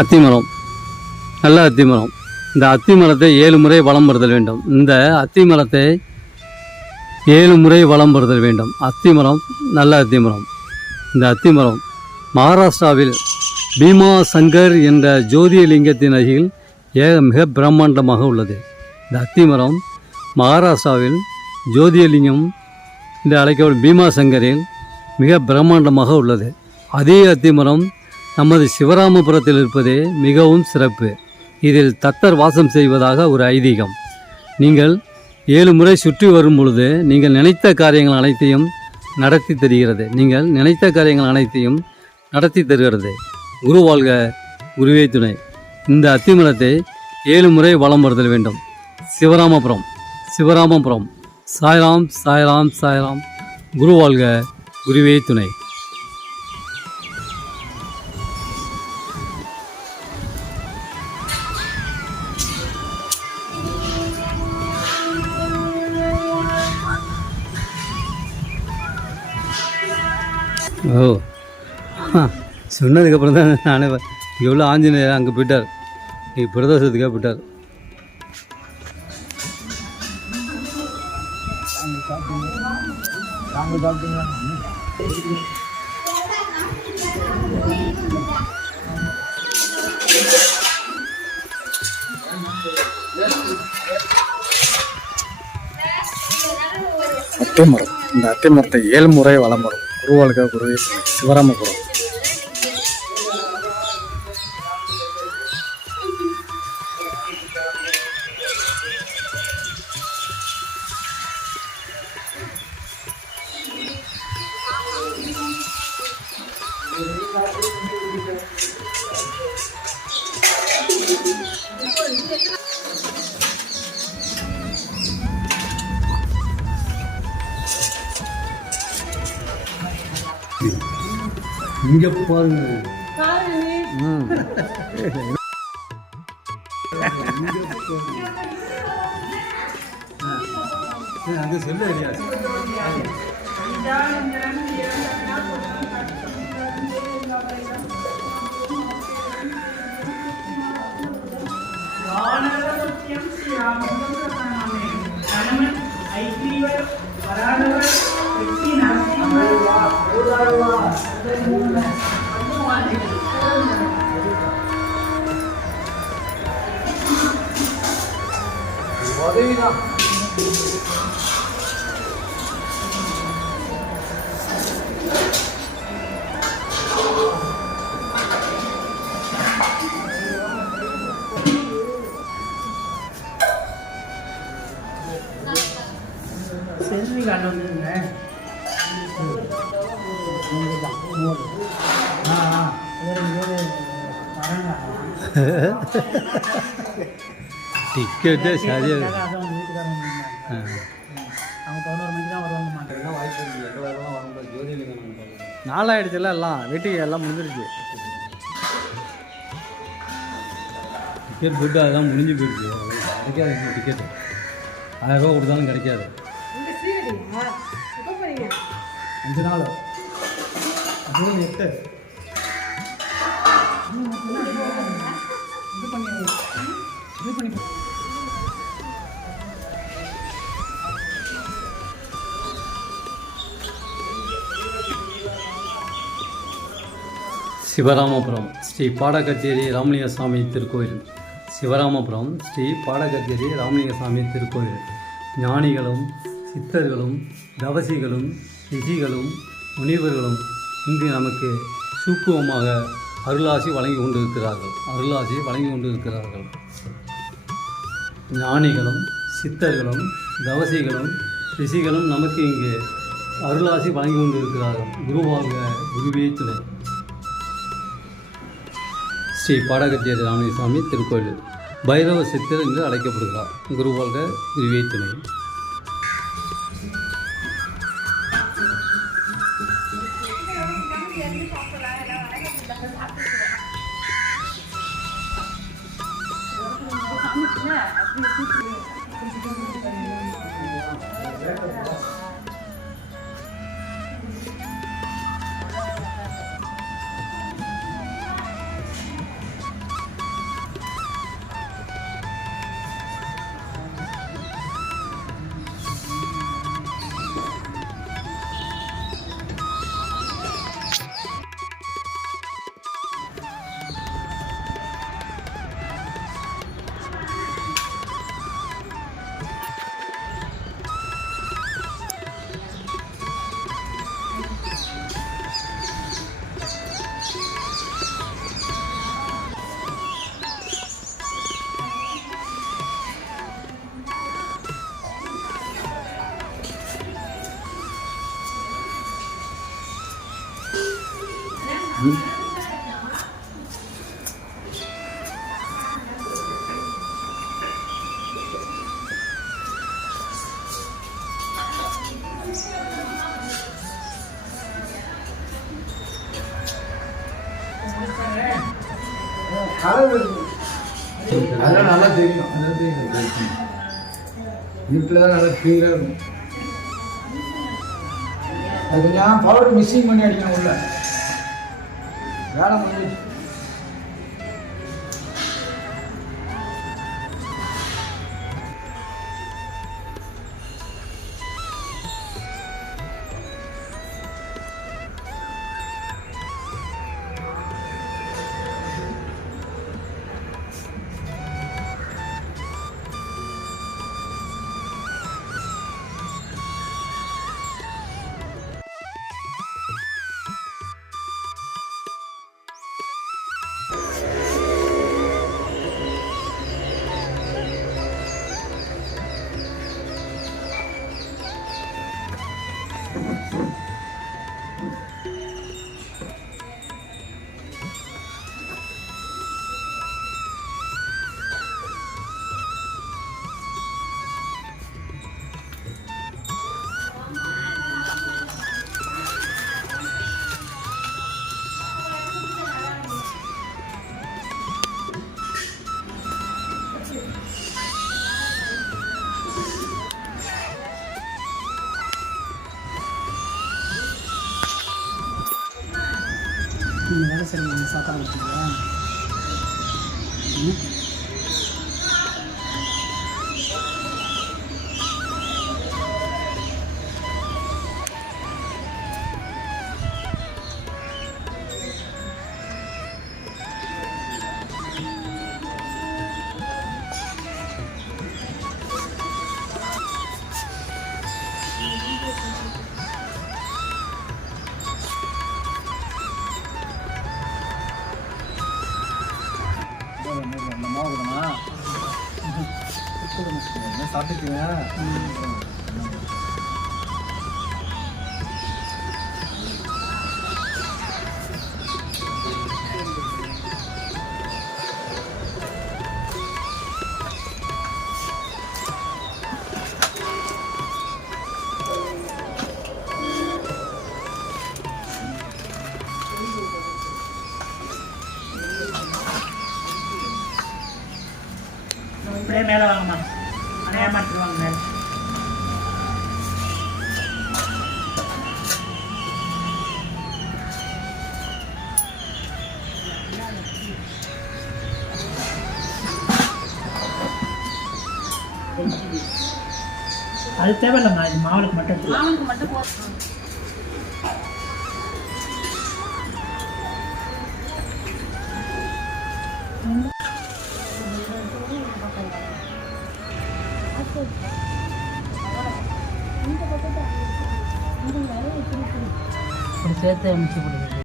அத்திமரம், நல்ல அத்திமரம். இந்த அத்திமரத்தை 7 முறை வலம் வருதல் வேண்டும். இந்த அத்திமரத்தை 7 முறை வலம் வருதல் வேண்டும். அத்திமரம் நல்ல அத்திமரம். இந்த அத்திமரம் மகாராஷ்டிராவில் பீமா சங்கர் என்ற ஜோதிர்லிங்கத்தின் அருகில் மிக பிரம்மாண்டமாக உள்ளது. இந்த அத்திமரம் மகாராஷ்டிராவில் ஜோதிர்லிங்கம் என்று அழைக்கப்படும் பீமா சங்கரில் மிக பிரம்மாண்டமாக உள்ளது. அதே அத்திமரம் நமது சிவராமபுரத்தில் இருப்பதே மிகவும் சிறப்பு. இதில் தத்தர் வாசம் செய்வதாக ஒரு ஐதீகம். நீங்கள் 7 முறை சுற்றி வரும் பொழுது நீங்கள் நினைத்த காரியங்கள் அனைத்தையும் நடத்தி தருகிறது. நீங்கள் நினைத்த காரியங்கள் அனைத்தையும் நடத்தி தருகிறது. குரு வாழ்க, குருவே துணை. இந்த அத்திமரத்தை 7 முறை வலம் வருதல் வேண்டும். சிவராமபுரம், சிவராமபுரம். சாய்ராம், சாய்ராம், சாய்ராம். குரு வாழ்க, குருவே துணை. ஓ, சொன்னதுக்கப்புறம் தான் நானே எவ்வளோ ஆஞ்சநேயர் அங்கே போயிட்டார். நீ பிரதோஷத்துக்காக போயிட்டார். அத்திமரம். இந்த அத்திமரத்தை 7 முறை வலம் வரும். குருவாழ்க, குருவே. சிவராமபுரம். இங்கே பாருங்க. அங்கே சொல்ல செல்வி காட்டுங்க. டிக்கெட்டே சரியாக அவங்க 11 மணிக்கு தான் வருவாங்க. நாளாயிடுச்சுல, எல்லாம் வீட்டுக்கு எல்லாம் முடிஞ்சிருச்சு. டிக்கெட் போட்டு அதெல்லாம் முடிஞ்சு போயிடுச்சு. கிடைக்காது டிக்கெட்டு. 1000 ரூபா கொடுத்தாலும் கிடைக்காது. 5 நாள் அது 8. சிவராமபுரம் ஸ்ரீ பாடகச்சேரி ராமலிங்கசாமி திருக்கோயில். சிவராமபுரம் ஸ்ரீ பாடகச்சேரி ராமலிங்கசாமி திருக்கோயில். ஞானிகளும் சித்தர்களும் தவசிகளும் ரிஷிகளும் முனிவர்களும் இங்கு நமக்கு சூக்குவமாக அருளாசி வழங்கி கொண்டிருக்கிறார்கள். ஞானிகளும் சித்தர்களும் தவசிகளும் ரிஷிகளும் நமக்கு இங்கு அருளாசி வழங்கி கொண்டிருக்கிறார்கள். குருவாழ்க, குருவே துணை. ஸ்ரீ பாடகச்சேரி ராமலிங்கசாமி திருக்கோயில். பைரவ சித்தர் என்று அழைக்கப்படுகிறார். குருவாழ்க, குருவே துணை. அதெல்லாம் நல்லா தெரியும். வீட்டில் தான் நல்லா க்ளீனாக இருக்கும். அது கொஞ்சம் பவுடர் மிக்சிங் பண்ணி அடிக்கணும் உள்ள வேலை முடிஞ்சிச்சு. நீங்கள் வேலை செய்யணும் சாப்பாடு கொடுத்தீங்களா? சாப்பிட்டுக்கீங்க. இப்படியே மேலே வாங்கம்மா, ஏமாற்றிடுவாங்க மேலே. அது தேவையில்லைம்மா, இது மாவுளுக்கு மட்டும் சேர்த்து அமைச்சு கொடுக்குது.